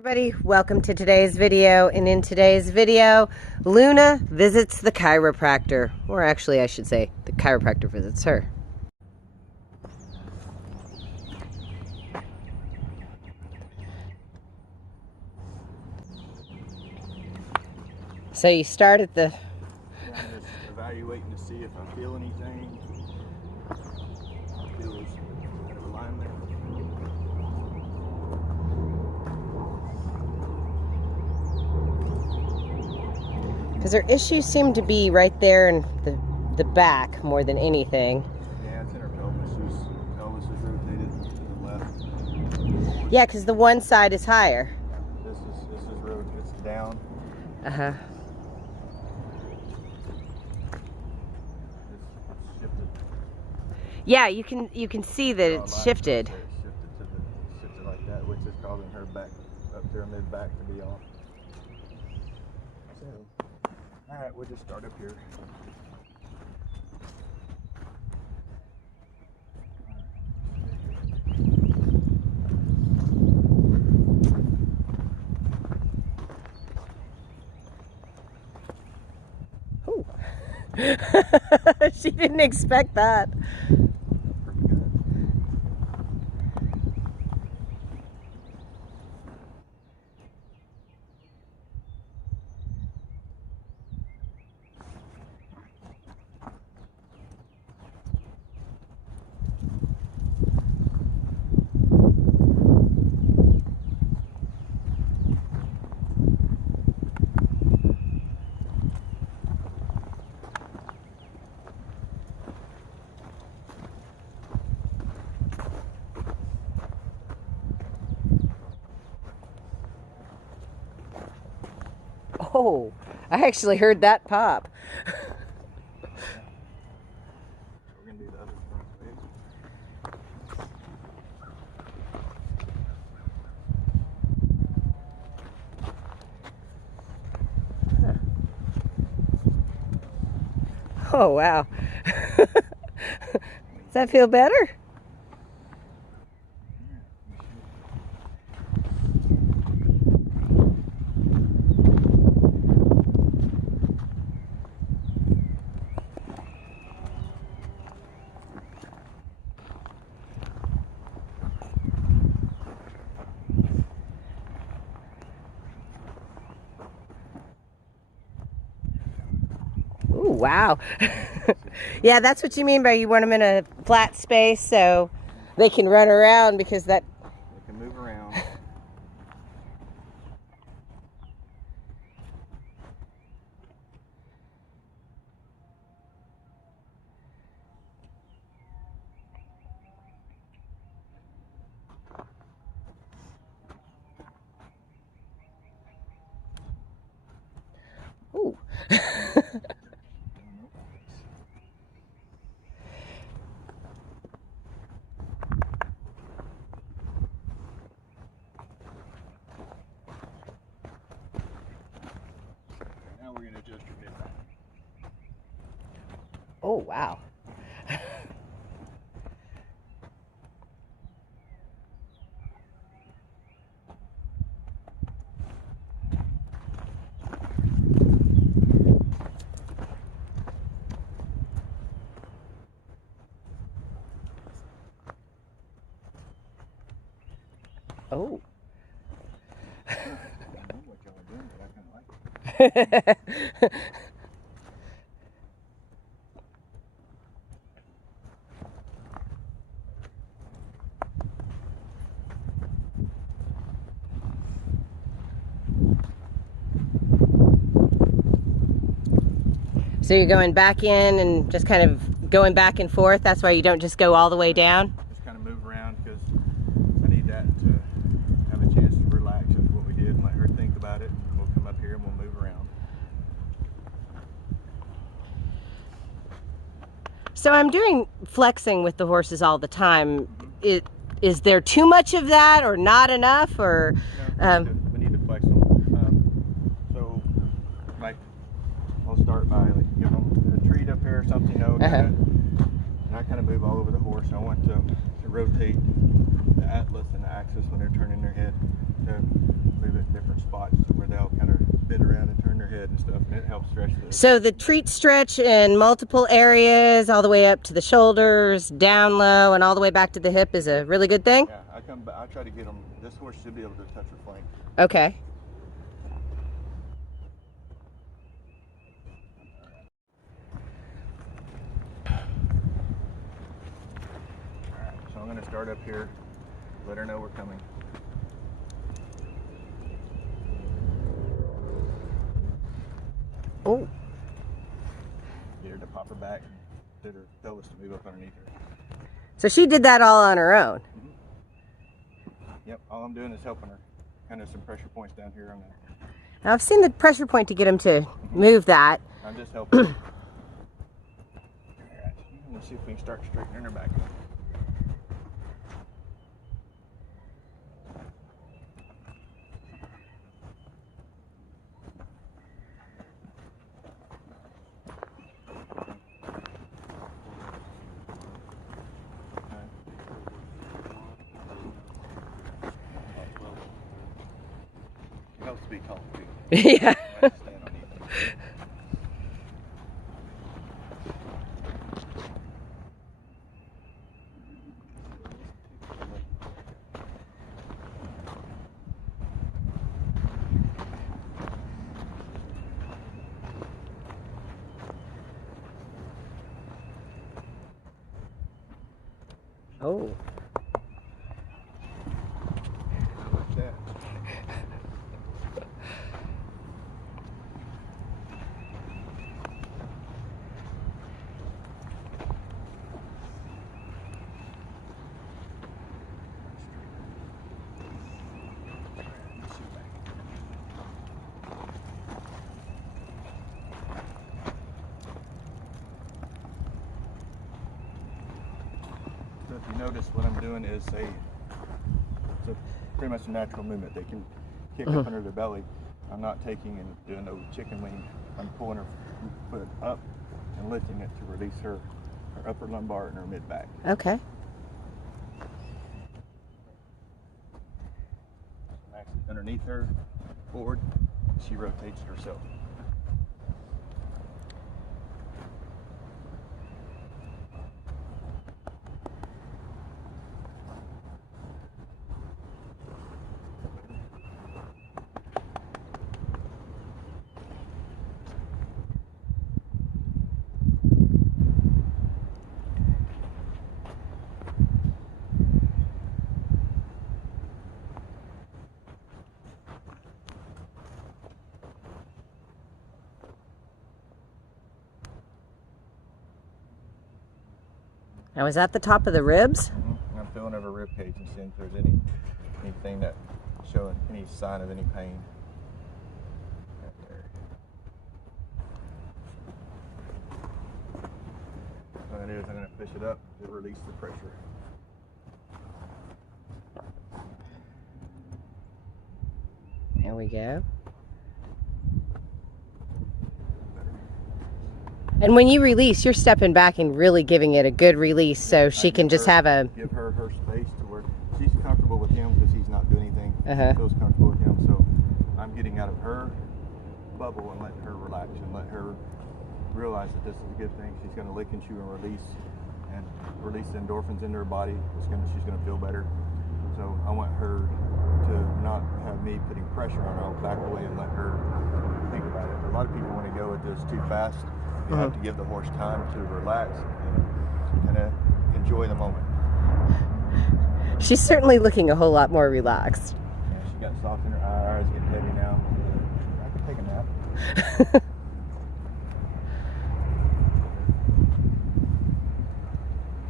Everybody, welcome to today's video, and in today's video, Luna visits the chiropractor, or actually I should say the chiropractor visits her. So you start at the... I'm just evaluating to see if I feel anything. Feels out of alignment. Because her issues seem to be right there in the back more than anything. Yeah, it's in her pelvis. Pelvis is rotated to the left. Yeah, because the one side is higher. This is it's down. Uh-huh. It's shifted. Yeah, you can see that it's shifted. It's shifted like that, which is causing her back up there mid back to be off. So, all right, we'll just start up here. Ooh. She didn't expect that. Pretty good. Oh, I actually heard that pop. We're gonna do the other front face. Oh, wow. Does that feel better? Ooh, wow. Yeah, that's what you mean by you want them in a flat space so they can run around, because that... They can move around. Ooh. Now we're gonna adjust your mid back. Oh, wow. Oh. I don't know what y'all are doing, but I kinda like it. So you're going back in and just kind of going back and forth. That's why you don't just go all the way down. Just kind of move around because I need that to have a chance to relax. Is what we did, and let her think about it. And we'll come up here and we'll move around. So I'm doing flexing with the horses all the time. Is there too much of that or not enough, or? No, we need to flex them. So, like, I'll start by like give them a treat up here or something, you know. And I kind of move all over the horse. I want to rotate the atlas and the axis when they're turning their head to move it head and stuff, and it helps stretch the... So the treat stretch in multiple areas, all the way up to the shoulders, down low, and all the way back to the hip is a really good thing? Yeah, I try to get them, this horse should be able to touch her flank. Okay. Alright, so I'm going to start up here, let her know we're coming. Oh. Get her to pop her back and get her pelvis to move up underneath her. So she did that all on her own? Yep, all I'm doing is helping her. Kind of some pressure points down here on that. Now I've seen the pressure point to get him to move that. I'm just helping her. Alright, let's see if we can start straightening her back up. It helps to be tall too. Yeah. Oh. Like that. So if you notice, what I'm doing is it's pretty much a natural movement. They can kick up under their belly. I'm not taking and doing no chicken wing. I'm pulling her foot up and lifting it to release her upper lumbar and her mid back. Okay. Actually, underneath her, forward, she rotates herself. Now is that the top of the ribs? I'm feeling over rib cage and seeing if there's anything that showing any sign of any pain. Right there. What I do is I'm going to push it up to release the pressure. There we go. And when you release, you're stepping back and really giving it a good release so she can just have a... Give her space to where she's comfortable with him because he's not doing anything. She feels comfortable with him, so I'm getting out of her bubble and letting her relax and let her realize that this is a good thing. She's going to lick and chew and release the endorphins into her body. She's going to feel better. So I want her to not have me putting pressure on her. I'll back away and let her think about it. A lot of people want to go with this too fast. You have to give the horse time to relax and kind of enjoy the moment. She's certainly looking a whole lot more relaxed. Yeah, she got soft in her eyes, getting heavy now. I could take a nap.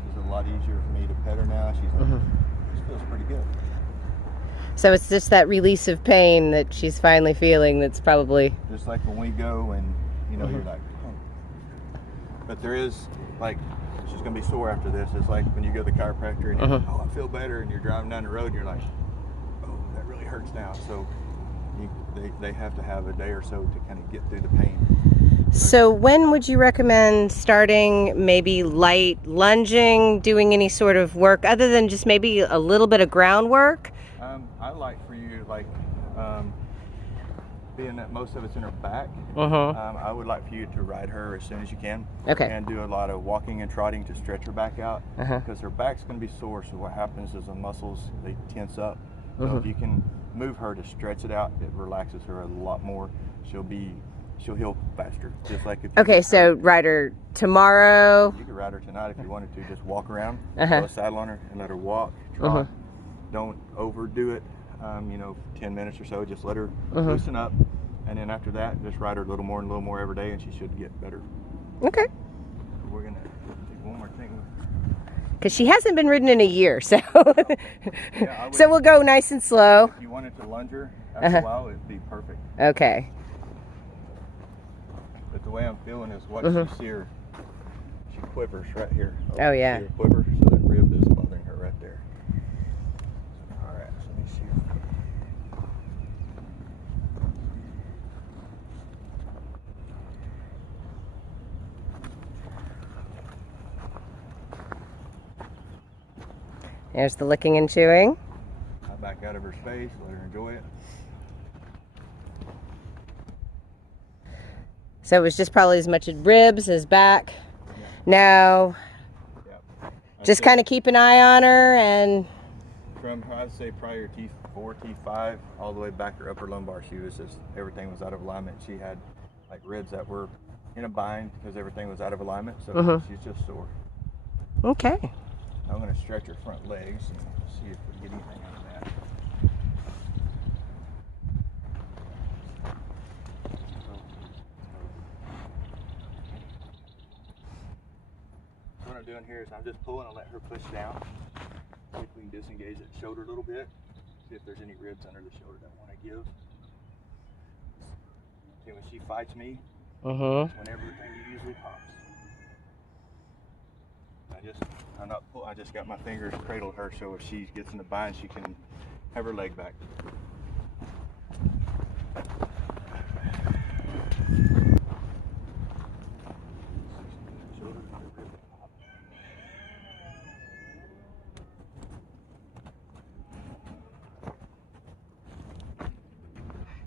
It's a lot easier for me to pet her now. She feels pretty good. So it's just that release of pain that she's finally feeling that's probably... Just like when we go and, you know, you're like, oh. But there is, like, she's going to be sore after this. It's like when you go to the chiropractor and you're like, oh, I feel better, and you're driving down the road and you're like, oh, that really hurts now. So they have to have a day or so to kind of get through the pain. So when would you recommend starting maybe light lunging, doing any sort of work other than just maybe a little bit of groundwork? I like for you, like, being that most of it's in her back, Uh-huh. I would like for you to ride her as soon as you can. Okay. And do a lot of walking and trotting to stretch her back out, Uh-huh. because her back's going to be sore. So what happens is the muscles, they tense up. So Uh-huh. if you can move her to stretch it out, it relaxes her a lot more. She'll heal faster. Just like if you Okay, so ride her tomorrow. you could ride her tonight if you wanted to. Just walk around, Uh-huh. put a saddle on her, and let her walk, trot. Uh-huh. Don't overdo it. 10 minutes or so. Just let her Uh-huh. loosen up, and then after that, just ride her a little more and a little more every day, and she should get better. Okay. We're gonna take one more thing. Because she hasn't been ridden in a year, so Yeah, so we'll go nice and slow. If you wanted to lunge her after a while, it'd be perfect. Okay. But the way I'm feeling is what Mhm. you see her, she quivers right here. Oh, yeah. See her quiver, so that rib is bothering her right there. All right, so let me see her. There's the licking and chewing. I back out of her space, let her enjoy it. So it was just probably as much as ribs as back. Yeah. Now, Yeah. just kind of keep an eye on her and... From, I'd say, probably her T4, T5, all the way back her upper lumbar, she was just, everything was out of alignment. She had like ribs that were in a bind because everything was out of alignment, so she's just sore. Okay. I'm going to stretch her front legs and see if we get anything out of that. What I'm doing here is I'm just pulling and let her push down. See if we can disengage that shoulder a little bit. See if there's any ribs under the shoulder that I want to give. Okay, when she fights me, that's when everything usually pops. I just got my fingers cradled her, so if she gets in the bind, she can have her leg back.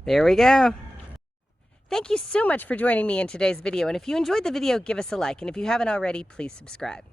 There we go. Thank you so much for joining me in today's video. And if you enjoyed the video, give us a like. And if you haven't already, please subscribe.